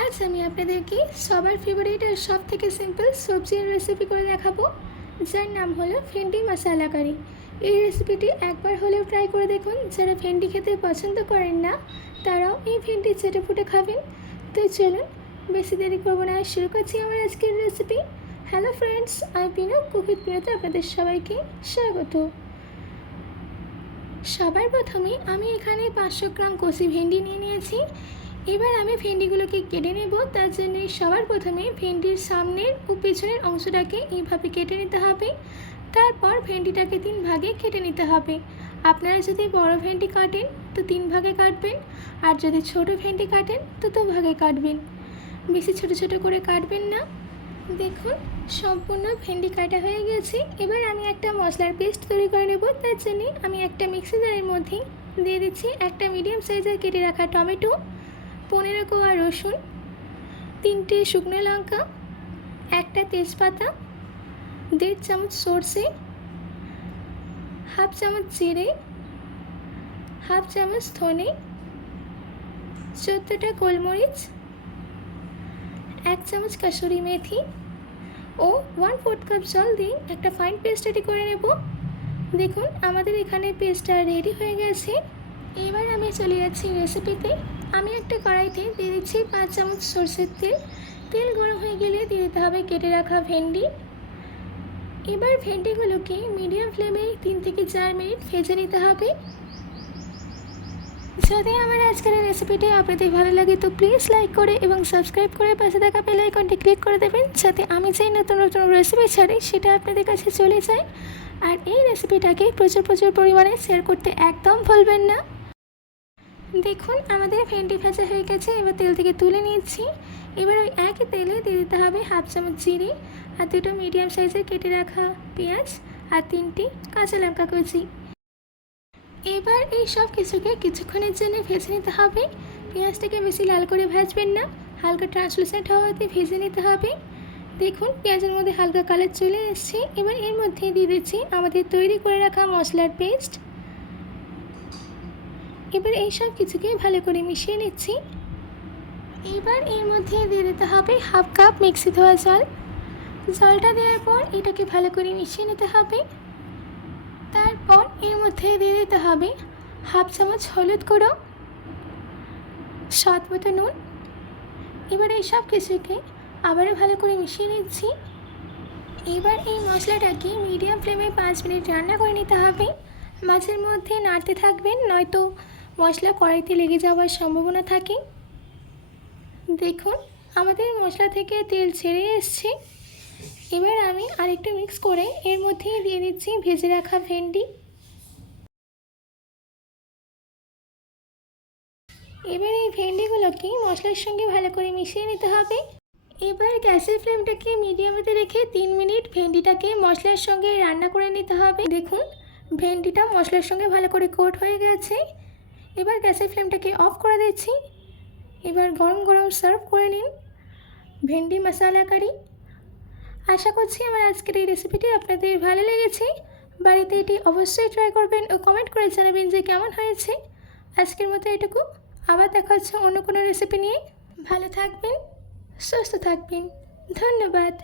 আজ আমি আপনাদেরকে সবার ফেভারিট আর সব থেকে সিম্পল সবজির রেসিপি করে দেখাবো, যার নাম হলো ভেন্ডি মশালা কারি। এই রেসিপিটি একবার হলেও ট্রাই করে দেখুন। যারা ভেন্ডি খেতে পছন্দ করেন না তারাও এই ভেন্ডি চেটেপুটে খাবেন। তো চলুন বেশি দেরি করবো না, শুরু করছি আমার আজকের রেসিপি। হ্যালো ফ্রেন্ডস, আমি পিনু, কুক উইথ পিনুতে আপনাদের সবাইকে স্বাগত। সবার প্রথমে আমি এখানে 500 গ্রাম কচি ভেন্ডি নিয়ে নিয়েছি। এবার আমি ভেন্ডিগুলোকে কেটে নেব। তার জন্য সবার প্রথমে ভেন্ডির সামনের ও পেছনের অংশটাকে এইভাবে কেটে নিতে হবে। তারপর ভেন্ডিটাকে 3 ভাগে কেটে নিতে হবে। আপনারা যদি বড় ভেন্ডি কাটেন তো 3 ভাগে কাটবেন, আর যদি ছোট ভেন্ডি কাটেন তো 2 ভাগে কাটবেন। বেশি ছোট ছোট করে কাটবেন না। দেখুন সম্পূর্ণ ভেন্ডি কাটা হয়ে গেছে। এবার আমি একটা মশলার পেস্ট তৈরি করে নেব। তার জন্য আমি একটা মিক্সি জারের মধ্যে দিয়ে দিচ্ছি একটা মিডিয়াম সাইজের কেটে রাখা টমেটো, 15 কোয়া রসুন, 3টে শুকনো লঙ্কা, একটা তেজপাতা, 1.5 চামচ সর্ষে, হাফ চামচ জিরে, হাফ চামচ ধনে, 14টা গোলমরিচ, 1 চামচ কাসুরি মেথি ও 1/4 কাপ জল দিয়ে একটা ফাইন পেস্ট রেডি করে নেব। দেখুন আমাদের এখানে পেস্টটা রেডি হয়ে গেছে। এবার আমি চলে যাচ্ছি রেসিপিতে। আমি একটা কড়াইতে দিয়ে দিচ্ছি 5 চামচ সরষের তেল। তেল গরম হয়ে গেলে দিয়ে দিতে হবে কেটে রাখা ভেন্ডি। এবার ভেন্ডিগুলোকে মিডিয়াম ফ্লেমে 3 থেকে 4 মিনিট ভেজে নিতে হবে। যদি আমার আজকের রেসিপিটি আপনাদের ভালো লাগে তো প্লিজ লাইক করে এবং সাবস্ক্রাইব করে পাশে থাকা বেল আইকনটি ক্লিক করে দেবেন, যাতে আমি যেই নতুন নতুন রেসিপি ছাড়ি সেটা আপনাদের কাছে চলে যায়। আর এই রেসিপিটাকে প্রচুর পরিমাণে শেয়ার করতে একদম ভুলবেন না। দেখুন আমাদের ভেন্ডি ভাজা হয়ে গেছে। এবার তেল থেকে তুলে নিচ্ছি। এবার ওই একই তেলে দিয়ে দিতে হবে হাফ চামচ জিরে, আর 2টো মিডিয়াম সাইজের কেটে রাখা পেঁয়াজ, আর 3টি কাঁচা লঙ্কা কুচি। এবার এই সব কিছুকে কিছুক্ষণের জন্য ভেজে নিতে হবে। পেঁয়াজটাকে বেশি লাল করে ভাজবেন না, হালকা ট্রান্সলুসেন্ট হওয়াতে ভেজে নিতে হবে। দেখুন পেঁয়াজের মধ্যে হালকা কালার চলে এসছে। এবার এর মধ্যে দিয়ে দিচ্ছি আমাদের তৈরি করে রাখা মশলার পেস্ট। এবার এই সব কিছুকে ভালো করে মিশিয়ে নিচ্ছি। এবার এর মধ্যে দিয়ে দিতে হবে হাফ কাপ মিক্সি ধোয়া জল। জলটা দেওয়ার পর এটাকে ভালো করে মিশিয়ে নিতে হবে। তারপর এর মধ্যে দিয়ে দিতে হবে হাফ চামচ হলুদ গুঁড়ো, স্বাদ মতো নুন। এবার এই সব কিছুকে আবারও ভালো করে মিশিয়ে নিচ্ছি। এবার এই মশলাটাকে মিডিয়াম ফ্লেমে 5 মিনিট রান্না করে নিতে হবে। মাঝের মধ্যে নাড়তে থাকবেন, নয়তো মশলা কড়াইতে লেগে যাওয়ার সম্ভাবনা থাকে। দেখুন আমাদের মশলা থেকে তেল ছেড়ে এসছে। এবার আমি আরেকটু মিক্স করে এর মধ্যে দিয়ে দিচ্ছি ভেজে রাখা ভেন্ডি। এবার এই ভেন্ডিগুলোকে মশলার সঙ্গে ভালো করে মিশিয়ে নিতে হবে। এবার গ্যাসের ফ্লেমটাকে মিডিয়ামেতে রেখে 3 মিনিট ভেন্ডিটাকে মশলার সঙ্গে রান্না করে নিতে হবে। দেখুন ভেন্ডিটা মশলার সঙ্গে ভালো করে কোট হয়ে গেছে। এবার গ্যাসের ফ্লেমটাকে অফ করে দিচ্ছি। এবার গরম গরম সার্ভ করে নিন ভেন্ডি মশালা কারি। আশা করছি আমার আজকের এই রেসিপিটি আপনাদের ভালো লেগেছে। বাড়িতে এটি অবশ্যই ট্রাই করবেন ও কমেন্ট করে জানাবেন যে কেমন হয়েছে। আজকের মতো এটুকু, আবার দেখা হচ্ছে অন্য কোনো রেসিপি নিয়ে। ভালো থাকবেন, সুস্থ থাকবেন। ধন্যবাদ।